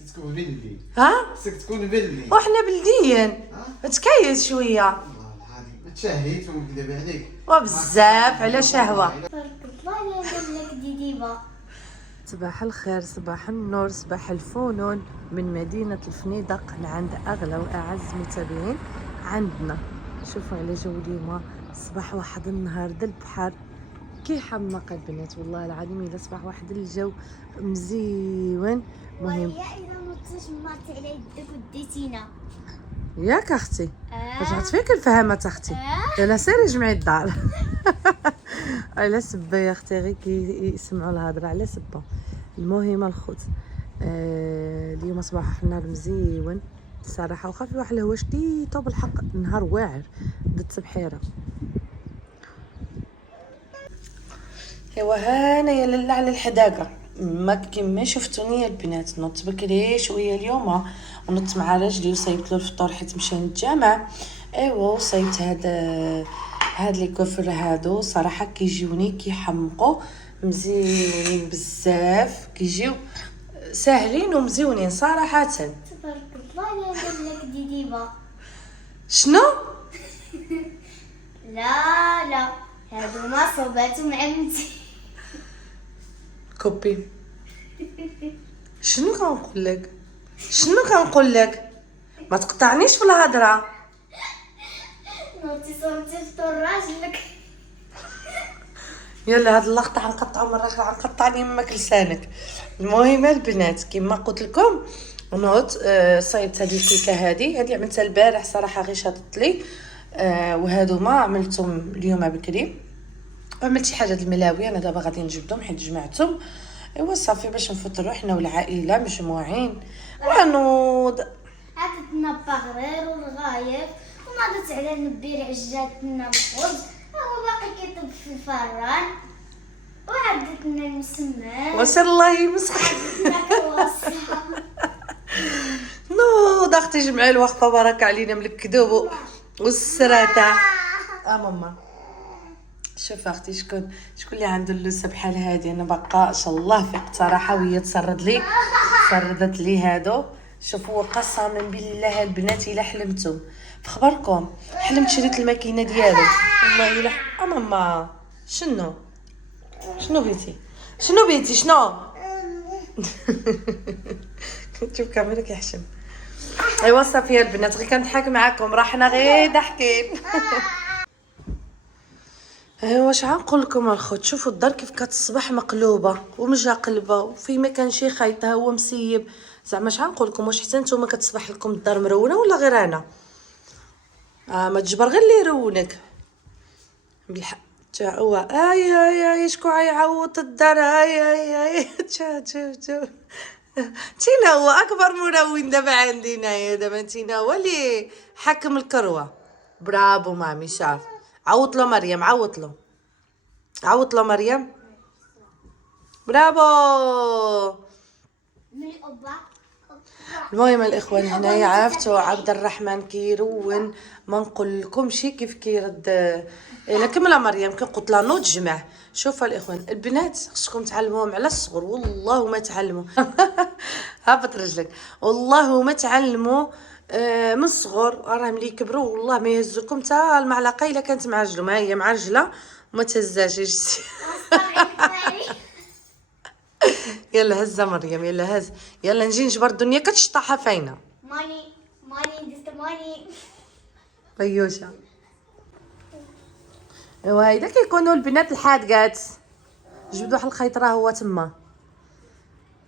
خصك تكون بلدي. ها خصك تكون بلدي. وحنا بلديين تكايز شويه والله العظيم ما تشاهيت ونكذب عليك وبزاف على شهوه. تبارك الله انا لك ديديبه. صباح الخير، صباح النور، صباح الفنون من مدينة الفنيدق عند أغلى وأعز متابعين عندنا. شوفوا على جو اليوم صباح واحد النهار د البحر كي حماق البنات، والله العظيم إلا صباح واحد الجو مزيون. مهم ويا اذا ما تجمعت على يدك وديتينا ياك اختي رجعت فيك الفهمات اختي. يلا سيري جمعي الدار. على سبه يا اختي غير كي يسمعوا الهضره على سبه. المهم الخوت اليوم صباح النهار مزيون الصراحه، وخا في واحد الهوا شديتو بالحق، نهار واعر ضد سبحيره. ايوا هانايا لاله على الحداقه ما كيما شفتوني البنات. نوضت بكري شويه اليوم ونط مع راجلي وصيبت له الفطور حيت مشى للجامع. ايوا وصيبت هاد لي كفر هادو صراحه كيجيوني كيحمقوا مزيونين بزاف، كيجيو ساهلين ومزيونين صراحه. تبارك الله انا لك ديديبه. شنو لا هادو ما صوباتهم عمتي. كوبي شنو كنقول لك ما تقطعنيش في الهضره. نوتي صورتي فطور راجلك. يلا هاد اللقطه غنقطعو مره اخرى، غنقطعني يمك لسانك. المهم البنات كما قلت لكم نوض صايبت هاد الكيكه هادي عملتها البارح صراحه غير شاطت لي. وهادو ما عملتهم اليوم بكري. عملت شي حاجه الملاوي انا دابا غادي نجبدهم حيت جمعتهم. ايوا صافي باش نفطروا حنا والعائله مجموعين ونوض. عطتنا بغرير والغايب وناضت على نبير عجاتنا الخبز هو باقي كيطب في الفران وعدتنا المسمن وسر الله يمسخ. نوض اختي جمعي الوقفه بارك علينا من الكذوب والسراته. ماما شوف اختي شكون اللي عنده اللوسه بحال هادي. انا باقا ان شاء الله فقت صراحه وهي سردت لي هادو. شوفوا قسما بالله البنات الا حلمتم في خبركم حلمت شريت الماكينه ديالو والله الا ماما شنو بيتي شنو شوف كاميرا كيحشم. ايوا صافي يا البنات غير كنضحك معاكم راه حنا غير ضاحكين. واش غنقول لكم الخوت، شوفوا الدار كيف كتصبح مقلوبه ومجاقلبه وفي ما كان شي خيطه هو مسيب. زعما اش غنقول لكم، واش حتى نتوما كتصبح لكم الدار مرونه ولا غير انا؟ ما تجبر غير اللي يرونك بالحق. تا هو اي شكون غيعوض الدار. اي شوف تينا هو اكبر مرون دابا عندنا. يا دابا تينا هو اللي حاكم الكروه. برافو مامي شاف. عوض له مريم مريم برافو. من الأبا المهم الاخوان هنايا عرفتوا عبد الرحمن كيرون ما نقول لكمش كيف كيرد. الا كمله مريم كنقول لها نوض جمع. شوفوا الاخوان البنات خصكم تعلموهم على الصغر والله ما تعلموا. هبط رجلك والله ما تعلموا من الصغر. راه ملي يكبروا والله ما يهزوكم حتى المعلقه الا كانت معجله. ما هي معجله وما تهزاش. يلا هزه مريم يلا هز يلا نجي نجبر الدنيا كتشطحها فينا. ماني دست ماني ريوشه. ايوا هيدا كيكونوا البنات الحادقات. جبدوا واحد الخيط راه هو تما.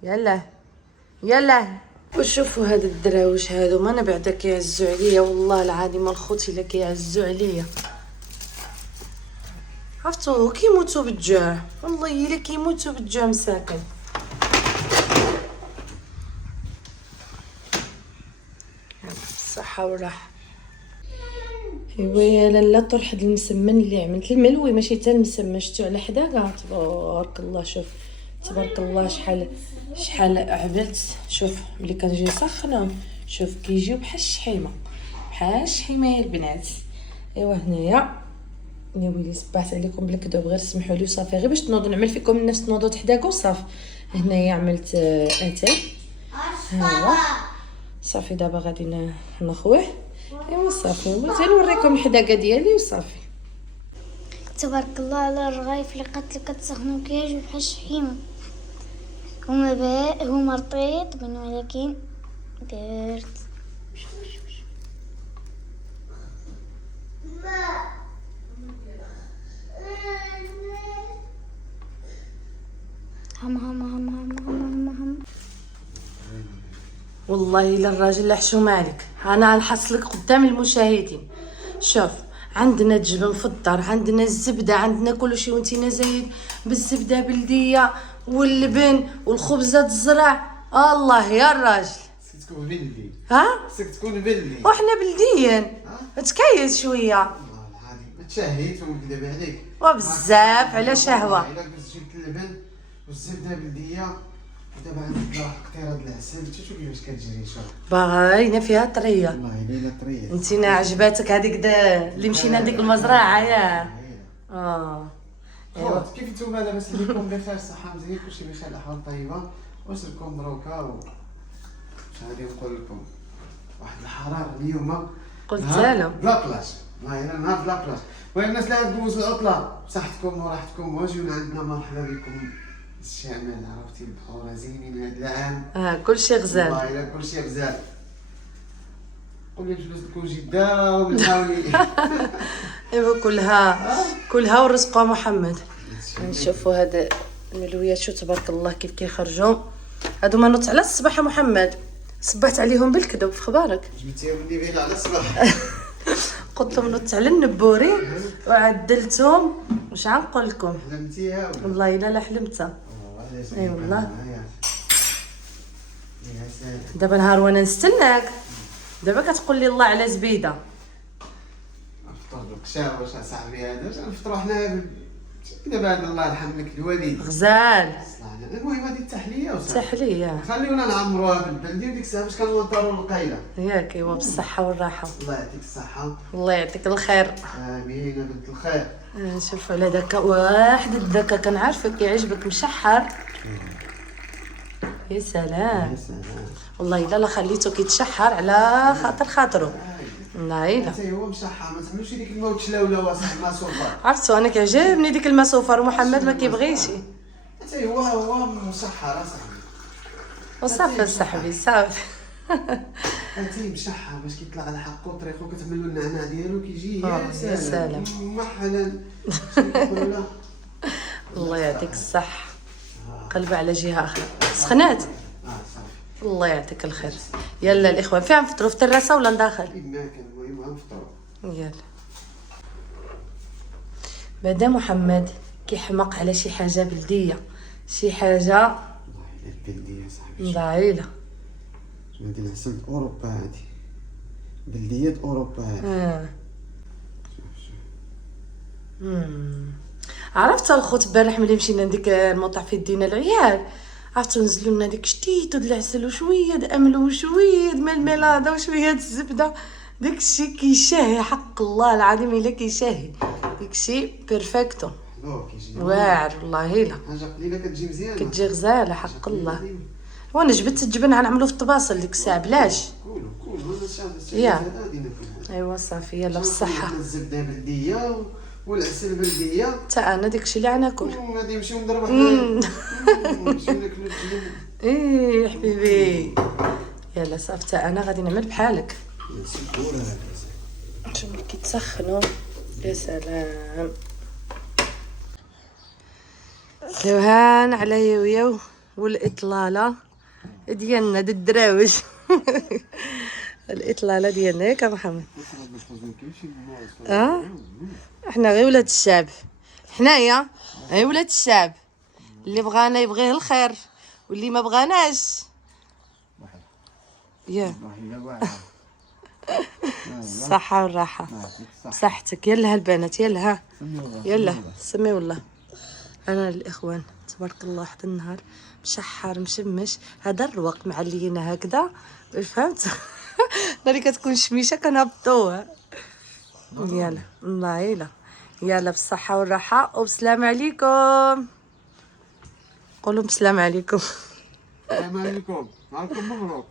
يلا وشوفوا هاد الدراوش هادو ما انا بعدا كيعزوا عليا والله العظيم الخوت الا كيعزوا عليا. عرفتوا كيموتوا بالجوع والله الا كيموتوا بالجوع مساكن. الصحه والراحه. ايوا يا لاله طرح المسمن اللي عملت الملوي ماشي حتى المسمن شفتو على حداقه. تبارك الله شوف تبارك الله شحال عبلت. شوف ملي كنجي نسخنهم شوف كيجيو بحال الشحيمه يا البنات. ايوا هنايا يا ويلي صبحت عليكم بالكذوب غير سمحوا لي وصافي غير باش تنوضوا نعمل فيكم الناس تنوضوا تحداقوا صافي. هنايا عملت اتاي ايوا صافي دابا غادي نخويه. ايوا صافي بغيت نوريكم الحداقه ديالي وصافي. تبارك الله على الرغايف اللي كتسخنوا كيعجبو بحال الشحيمه. هما رطيط من ولكن درت هم. والله الا الراجل لا حشومه عليك. انا غنحصلك قدام المشاهدين. شوف عندنا الجبن في الدار، عندنا الزبده، عندنا كلشي وانتينا زايد بالزبده بلديه واللبن والخبزه الزرع. الله يا الراجل خصك تكون بلدي. ها خصك تكون بلدي. وحنا بلديين. تكايز شويه والله العظيم تشهيت ونكذب عليك. وبزاف على شهوه. الا كنت جبت اللبن والزبده بلديه ودابا عندك قطيره د العسل شوف كيفاش كتجري. شوف باغينا فيها طريه. والله ليله طريه. انتينا عجباتك هذيك اللي مشينا لديك المزرعه يا ايوا كيف نتوما دابا سليكم بخير صحه مزيان كلشي بخير الاحوال طيبه. واش لكم دروكا واش غادي نقول لكم واحد الحراره اليوم قلتها لهم بلا بلاص. والله الا نهار بلا بلاص. المهم الناس اللي غدوزوا العطله بصحتكم وراحتكم واجيونا عندنا مرحبا بكم. الشمال عرفتي البحور زينين هاد العام. كلشي غزال. والله الا كلشي غزال. قولي الفلوس تكون جده وبالحاولي. ايوا كلها ورزقها محمد. نشوفوا هاد الملويات شو تبارك الله كيف كيخرجوا. هادو ما نوت على الصباح يا محمد، صبحت عليهم بالكذب في خبارك. جبتيهم مني بين على الصباح. قلت لهم نوت على النبوري وعدلتهم. واش غنقول لكم حلمتيها ولا؟ والله الا لا حلمتها. اي والله. دابا نهار وانا نستناك دابا كتقول لي الله على زبيده. نفطر القشا واش اصاحبي هذا واش نفطروا حنا دابا هذا الله يرحم لك الوالد غزال. المهم هذه التحليه وصافي. تحليه خليونا نعمروها بالبلدي وديك الساعه باش كنوطروا القايله. ياك ايوا بالصحه والراحه. الله يعطيك الصحه. الله يعطيك الخير. امين يا بنت الخير. شوف على داك واحد الذكا كنعرفك كيعجبك مشحر. يا سلام. يا سلام. والله الا لا خليته كيتشحر على خاطره. والله الا حتى هو مشحر ما تعملوش ديك الماء وتشلاوله واصاحبي ما صوفر. عرفتو انا كيعجبني ديك الماء صوفر ومحمد ما كيبغيش. حتى هو مشحر اصاحبي. وصافي صاحبي صافي. انتي مشحر باش كيطلع على حقو طريقو كتعملوا النعناع ديالو كيجي يا سلام محلا. الله يعطيك الصح. قلب على جهه اخرى سخنات. صافي الله يعطيك الخير. يلا الاخوان فين نفطروا في التراسه ولا نداخل؟ ما كان المهم غنفطروا. يلا بعدا محمد كيحماق على شي حاجه بلديه، شي حاجه والله الا البلديه صاحبي. ضعيله. مدينة عسل اوروبا هادي بلديات اوروبا هادي. عرفت الخوت البارح ملي مشينا لديك المطعم في دينا العيال، عرفتو نزلوا لنا ديك شتيتو د العسل وشويه د امل وشويه د الململاده وشويه د الزبده. داكشي كيشهي حق الله العظيم الا كيشهي. داكشي بيرفكتو واعر والله الا حاجه قليله كتجي مزيانه كتجي غزاله حق الله. وانا جبت الجبن غنعملو في الطباصل ديك الساعه بلاش. كولو يا ايوا صافي يلا بالصحه. الزبده بلديه والعسل بلديه. حتى انا داكشي اللي غناكل. غادي نمشيو نضربوا حنا نمشيو ناكلو الجبن. ايه حبيبي يلا صافي حتى انا غادي نعمل بحالك. شوف ملي كيتسخنوا يا سلام. لوهان على يويو والاطلاله ديالنا د الدراوج. الاطلاله ديالنا ياك محمد. احنا غير ولاد الشعب، حنايا غير ولاد الشعب. اللي بغانا يبغيه الخير واللي ما بغاناش يا الصحة والراحة. صحتك يلا هالبنات يلا ها يلا سمي والله. انا الاخوان تبارك الله واحد النهار مشحر مشمش هذا الرواق معلينا هكذا فهمت. ناري كتكون شميشه كنهبطوها. يلا الله يلا بالصحة والراحة وبسلام عليكم. قولوا بسلام عليكم. السلام عليكم، نهاركم مبروك.